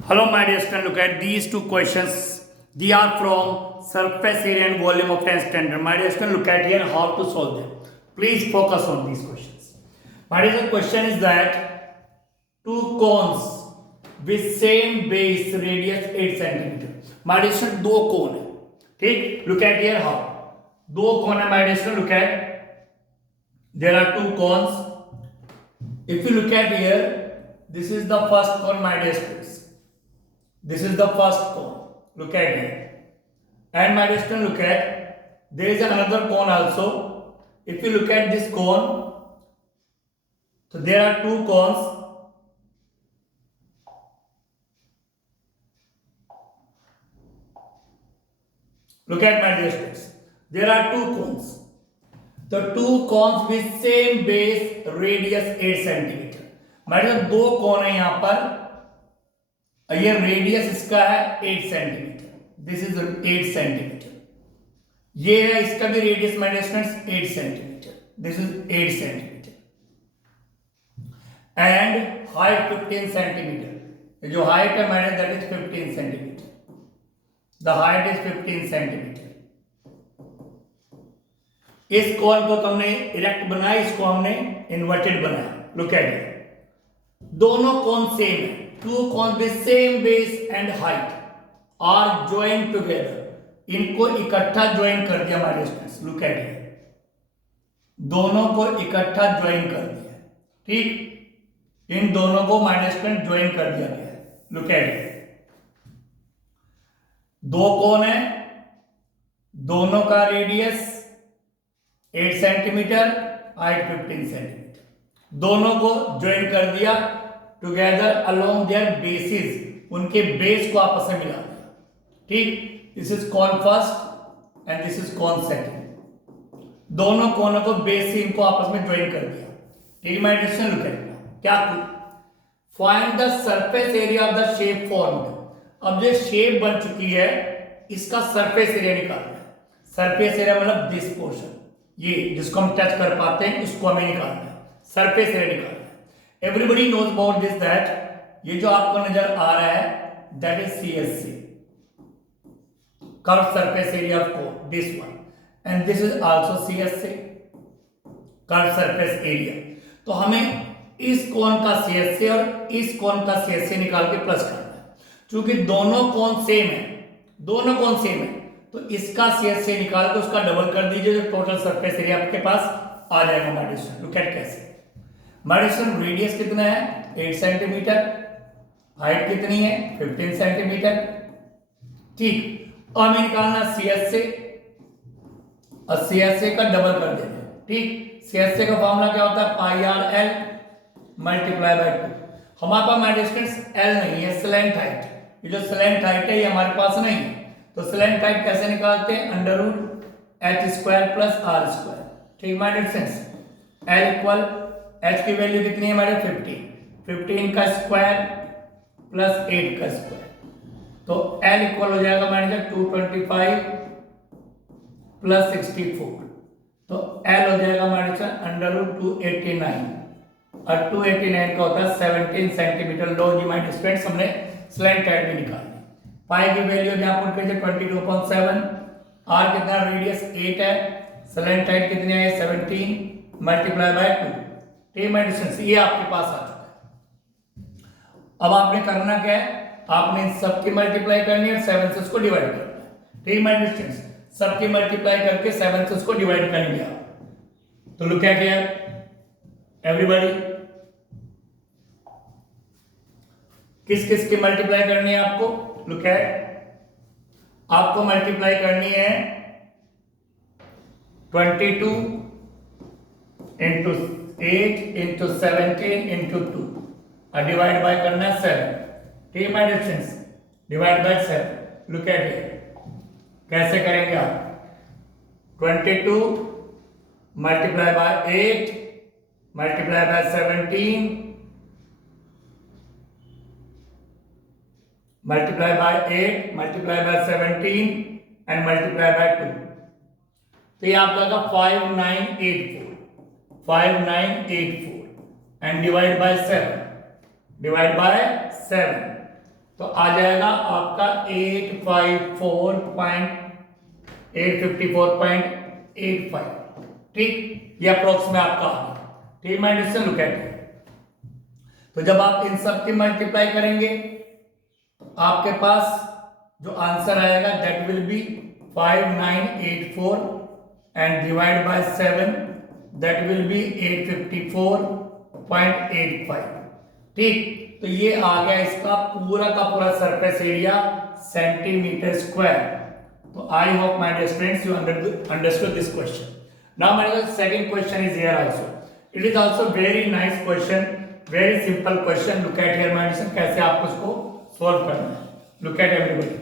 Hello, my dear student. Look at these two questions. They are from surface area and volume of 10th standard. My dear student, look at here how to solve them. Please focus on these questions. My dear student, question is that two cones with same base radius 8 centimeter. My dear student, दो कोन है. ठीक? Look at here how. दो कोन है my dear student. Look at. There are two cones. If you look at here, this is the first cone, my dear students. This is the first cone. Look at it. And my dear student, look at, there is another cone also. If you look at this cone, so there are two cones. Look at my dear students. There are two cones. The two cones with same base radius 8 centimeter. My dear, दो कोन है यहाँ पर. ये radius इसका है 8 centimetre. This is 8 centimetre. ये है इसका भी radius my dear students 8 centimetre. This is 8 centimetre and height 15 centimetre. जो हाइट है my dear that is 15 centimetre. The height is 15 centimetre. इस कोन को तो हमने इरेक्ट बनाया, इसको हमने इन्वर्टेड बनाया. Look at it. दोनों कोन सेम है. Two cones with same base and height are joined together. इनको इकट्ठा ज्वाइन कर दिया हमारे स्टूडेंट्स. Look at it. दोनों को इकट्ठा ज्वाइन कर दिया. ठीक, इन दोनों को हमारे स्टूडेंट ज्वाइन कर दिया गया है. Look at it. दो कोन है, दोनों का रेडियस 8 सेंटीमीटर, हाइट 15 सेंटीमीटर. दोनों को ज्वाइन कर दिया टुगेदर अलोंग देयर बेसिस. उनके बेस को आपस में मिला दिया. ठीक, this is cone first and this is cone second. दोनों कोनों को बेस से इनको आपस में ज्वाइन कर दिया. ठीक, my dear student, look at क्या find the surface area of the shape formed. अब जो शेप बन चुकी है इसका सरफेस एरिया निकालना है. सरफेस एरिया मतलब दिस पोर्शन, ये जिसको हम टच कर पाते हैं उसको हमें निकालना है. सरफेस एरिया निकालना है. Everybody knows about this that ये जो आपको नजर आ रहा है that is CSC, curved surface area of cone, this one, and this is also CSC, curved surface area. तो हमें इस कोन का CSC और इस कोन का CSC निकाल के प्लस करना है. क्योंकि दोनों कोन सेम है, दोनों कोन सेम है, तो इसका CSC निकाल के उसका डबल कर दीजिए, जो टोटल सरफेस एरिया आपके पास आ जाएगा. हमारे स्टूडेंट लुक एट कैसे. हमारे स्टूडेंट रेडियस कितना है 8 सेंटीमीटर, हाइट कितनी है 15 सेंटीमीटर. ठीक, और हमें निकालना CSC और CSC का डबल कर देना. ठीक, CSC का फॉर्मूला क्या होता है pi R L multiply by 2. हमारे पास हमारे स्टूडेंट्स एल नहीं है, स्लैंट हाइट. ये जो स्लैंट हाइट है ये हमारे पास नहीं है. तो स्लैंट हाइट कैसे निकालते हैं under root h square plus r square. ठीक हमारे स्टूडेंट्स, एल इक्वल h की वैल्यू कितनी है हमारे 15 का स्क्वायर प्लस 8 का स्क्वायर. तो l इक्वल हो जाएगा हमारे 225 प्लस 64. तो l हो जाएगा हमारे साथ अंडर रूट 289 और 289 का होता है 17 सेंटीमीटर. लो जी माय स्टूडेंट्स, हमने स्लैंट हाइट भी निकाली. पाई की वैल्यू यहां पुट कीजिए 22.7. r कितना रेडियस 8 है, स्लैंट हाइट कितनी है 17 मल्टीप्लाई बाय 2. डिस्टेंस ये आपके पास आ चुका है. अब आपने करना क्या है, आपने सबकी मल्टीप्लाई करनी है, 7 से उसको डिवाइड करना है. डिस्टेंस सबकी मल्टीप्लाई करके 7 से उसको डिवाइड करेंगे आप. तो लुक एट हियर एवरीबॉडी, किस किस की मल्टीप्लाई करनी है आपको. लुक एट, आपको मल्टीप्लाई करनी है 22 इंटू 8 इंटू 17 इंटू 2 और डिवाइड बाय करना है 7. ठीक my distance, divide by 7. Look at it कैसे करेंगे आप. 22 multiply by 8 multiply by 17 multiply by 8 multiply by 17 and multiply by 2. तो ये आपका 5984 and divide by 7. तो आ जाएगा आपका 854.85, ठीक, ये अप्रोक्स में आपका आ गया। ठीक my dear, look at it. तो जब आप इन सब की मल्टीप्लाई करेंगे आपके पास जो आंसर आएगा that will be 5984 and divide by 7 that will be 854.85। ठीक, तो ये आ गया इसका पूरा का पूरा सरफेस एरिया सेंटीमीटर स्क्वायर। तो I hope my dear students you understood this question. Now my dear second question is here also. It is also very nice question, very simple question. Look at here my dear, कैसे आपको इसको solve करना है। Look at everybody,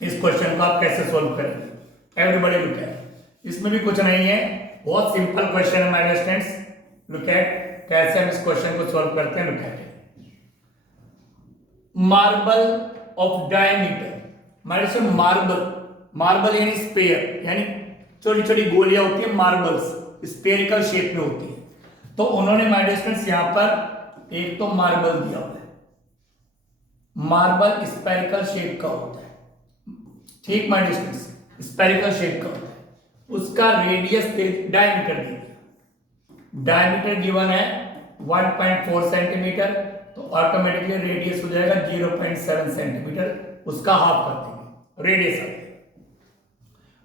इस question को आप कैसे solve करेंगे। एवरीबॉडी लुक एट, इसमें भी कुछ नहीं है, बहुत सिंपल क्वेश्चन है my dear students. Look at कैसे हम इस क्वेश्चन को सॉल्व करते हैं। Look at marble of diameter, marble यानी स्पेयर, यानी छोटी छोटी गोलियां होती है, मार्बल्स स्पेरिकल शेप में होती है। तो उन्होंने माय डियर स्टूडेंट्स यहां पर एक तो मार्बल दिया हुआ है, मार्बल स्पेरिकल शेप का होता है, ठीक my dear students, spherical shape का होता है। उसका रेडियस डायमीटर दिया, डायमीटर गिवन है 1.4 सेंटीमीटर, तो ऑटोमेटिकली रेडियस हो जाएगा 0.7 सेंटीमीटर, उसका हाफ कर देंगे रेडियस।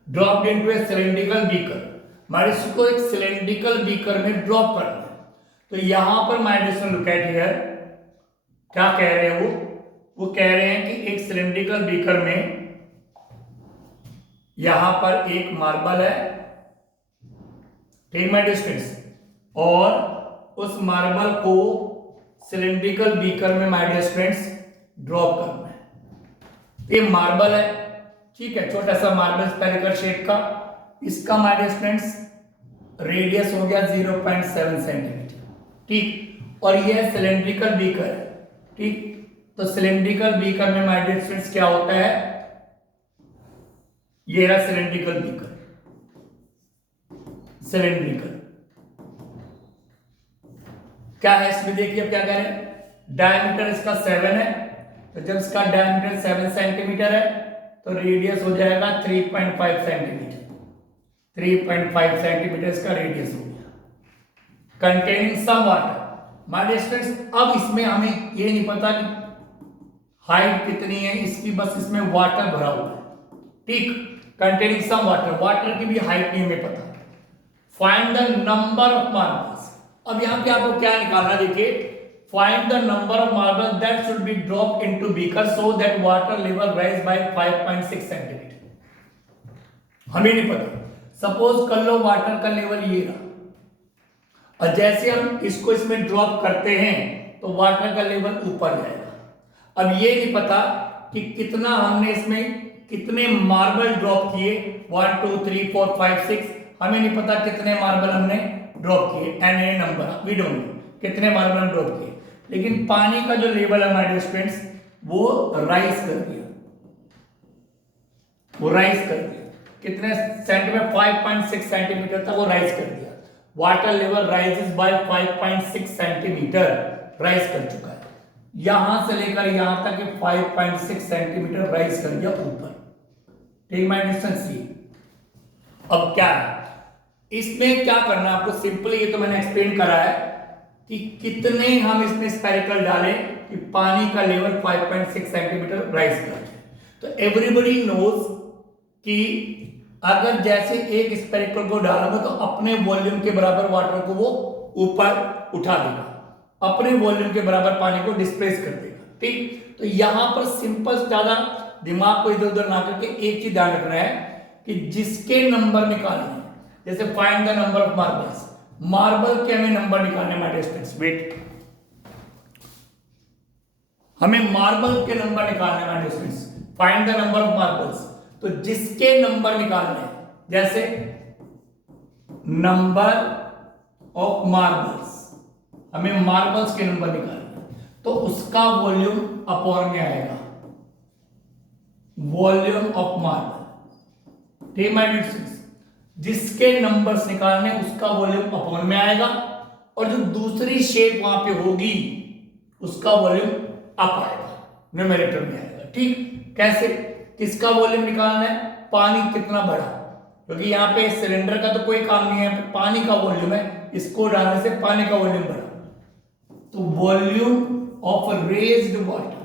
ड्रॉप्ड इनटू ए सिलिंड्रिकल बीकर, हमारे इसको एक सिलिंड्रिकल बीकर में ड्रॉप करना है। तो यहां पर my dear look at here, क्या कह रहे हैं वो कह रहे हैं कि एक सिलिंड्रिकल बीकर में यहां पर एक मार्बल है, ठीक माय डियर स्टूडेंट्स, और उस मार्बल को सिलिंड्रिकल बीकर में माय डियर स्टूडेंट्स ड्रॉप करना है। ये मार्बल है, ठीक है, छोटा सा मार्बल स्पेरिकल शेप का, इसका माय डियर स्टूडेंट्स रेडियस हो गया 0.7 सेंटीमीटर, ठीक, और यह सिलिंड्रिकल बीकर है, ठीक। तो सिलिंड्रिकल बीकर में माय डियर स्टूडेंट्स क्या होता है, ये रहा सिलिंड्रिकल बीकर, सिलिंड्रिकल क्या है इसमें, देखिए अब क्या करें, डायमीटर इसका 7 है, तो जब इसका डायमीटर 7 सेंटीमीटर है तो रेडियस हो जाएगा 3.5 सेंटीमीटर, 3.5 सेंटीमीटर इसका रेडियस हो गया। Containing some water, my dear students, अब इसमें हमें ये नहीं पता कि हाइट कितनी है इसकी, बस इसमें वाटर भरा हुआ है, ठीक। कंटेनिंग सम वाटर, वाटर की भी हाइट नहीं हमें पता। Find the number of marbles, अब यहां पे आपको क्या निकालना, देखिए, find the number of marble that should be dropped into beaker so that water level rise by 5.6 centimetre. हमें नहीं पता, सपोज कर लो वाटर का लेवल ये रहा, और जैसे हम इसको इसमें ड्रॉप करते हैं तो वाटर का लेवल ऊपर जाएगा। अब ये नहीं पता कि कितना हमने इसमें कितने मार्बल ड्रॉप किए, 1 2 3 4 5 6, हमें नहीं पता कितने मार्बल हमने ड्रॉप किए, an a number we don't know कितने मार्बल ड्रॉप किए, लेकिन पानी का जो लेवल है माय डियर स्टूडेंट्स वो राइज कर दिया, वो राइज कर दिया, कितने सेंटीमीटर, 5.6 सेंटीमीटर तक वो राइज कर दिया। Water level rises by 5.6 centimetre rise कर चुका है, यहां से लेकर यहां तक 5.6 सेंटीमीटर राइज कर दिया ऊपर, ठीक माय डिस्टेंस। अब क्या है इसमें, क्या करना आपको, सिंपली ये तो मैंने एक्सप्लेन करा है कि कितने हम इसमें स्पेरिकल डालें कि पानी का लेवल 5.6 सेंटीमीटर राइज कर जाए। तो एवरीबॉडी नोज कि अगर जैसे एक स्पेरिकल को डालोगे तो अपने वॉल्यूम के बराबर वाटर को वो ऊपर उठा देगा, अपने वॉल्यूम के बराबर पानी को डिस्प्लेस कर देगा, ठीक। तो यहां पर सिंपल, ज्यादा दिमाग को इधर उधर ना करके एक चीज ध्यान रखना है कि जिसके नंबर निकालने, जैसे find the number of marbles, marble के हमें नंबर निकालने, माय डियर स्टूडेंट्स वेट, हमें मार्बल के नंबर निकालने, my dear students, find the number of marbles. तो जिसके नंबर निकालने, जैसे नंबर ऑफ मार्बल्स, हमें मार्बल्स के नंबर निकालने, तो उसका वॉल्यूम अपॉन में आएगा, वॉल्यूम ऑफ मार्बल, ठीक माय डियर स्टूडेंट्स। जिसके नंबर्स निकालने उसका वॉल्यूम अपॉन में आएगा, और जो दूसरी शेप वहां पे होगी उसका वॉल्यूम अप आएगा, न्यूमेरेटर में आएगा। ठीक, कैसे, किसका वॉल्यूम निकालना है, पानी कितना बड़ा, क्योंकि यहाँ पे सिलेंडर का तो कोई काम नहीं है, पानी का वॉल्यूम है, इसको डालने से पानी का वॉल्यूम बढ़ा, तो वॉल्यूम ऑफ रेज्ड वाटर।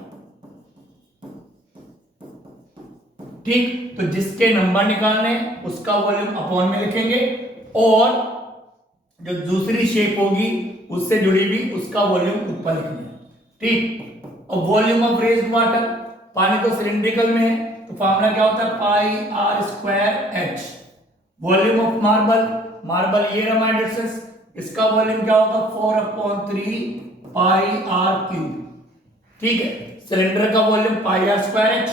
ठीक, तो जिसके नंबर निकालने उसका वॉल्यूम अपॉन में लिखेंगे, और जो दूसरी शेप होगी उससे जुड़ी हुई उसका वॉल्यूम ऊपर लिखेंगे। ठीक, और वॉल्यूम ऑफ रेज्ड वाटर, पानी तो सिलिंड्रिकल में है, तो फॉर्मूला क्या होता है, pi r square h. Volume of marble, marble ये रहा माय डिस्टेंस, इसका वॉल्यूम क्या होगा, 4/3 पाई आर क्यूब। ठीक है, सिलेंडर का volume pi r square h,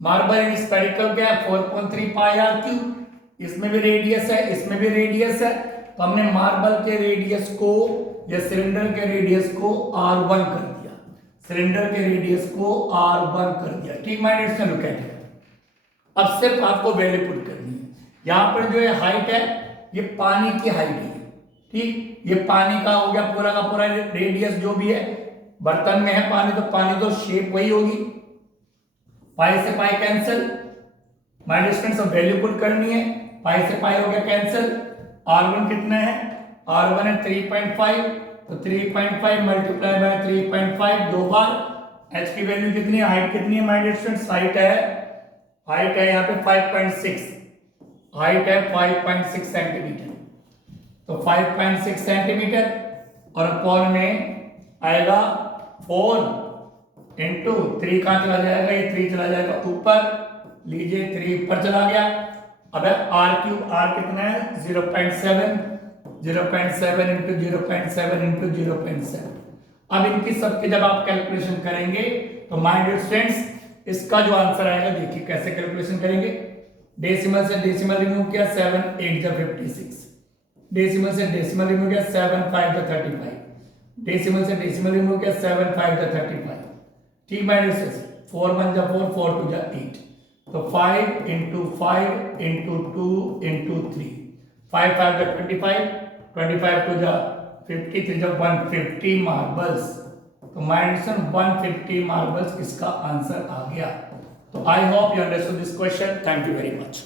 marble in spherical क्या है, 4/3 पाई आर क्यूब। इसमें भी रेडियस है, इसमें भी रेडियस है, तो हमने मार्बल के रेडियस को या सिलेंडर के रेडियस को r1 कर दिया, सिलेंडर के रेडियस को r1 कर दिया। ठीक my dear student, look at it. अब सिर्फ आपको वैल्यू पुट करनी है। यहां पर जो है हाइट है, ये पानी की हाइट है। ठीक, ये पानी का हो गया पूरा का पूरा रेडियस, जो भी है बर्तन में है पानी, तो पानी तो शेप वही होगी, पाई से pi cancel, my dear students अब वैल्यू पुट करनी है, पाई से पाई हो गया कैंसिल, r1 कितना है, r1 है 3.5, तो 3.5 मल्टीप्लाई बाय 3.5 दो बार, h की वैल्यू कितनी है, हाइट कितनी है माय डियर स्टूडेंट्स, हाइट है यहाँ पे 5.6, हाइट है 5.6 सेंटीमीटर, तो 5.6 सेंटीमीटर, और अपॉन में आएगा 4 इंटू 3, कहां चला जाएगा, ये 3 चला जाएगा ऊपर, लीजिए 3 ऊपर चला गया। अब आर क्यूब, आर कितना है 0.7, 0.7 इंटू 0.7 इंटू 0.7। अब इनकी सबके जब आप कैलकुलेशन करेंगे तो माय डियर स्टूडेंट्स इसका जो आंसर आएगा, देखिए कैसे कैलकुलेशन करेंगे। डेसिमल से डेसिमल रिमूव किया, 7 8 जा 56, डेसिमल से डेसिमल रिमूव किया, 7 5 जा 35, डेसिमल से डेसिमल रिमूव किया, 7 5 जा 35। ठीक माय डियर स्टूडेंट्स, 4 1 जा 4, 4 2 जा 8, तो 5 इंटू 5 इंटू 2 इंटू 3, 5 5 जा 25, 25 2 जा 50, 3 जा 150 मार्बल्स, तो माय डियर स्टूडेंट 150 मार्बल्स इसका आंसर आ गया। तो I hope you understood this question, thank you very much.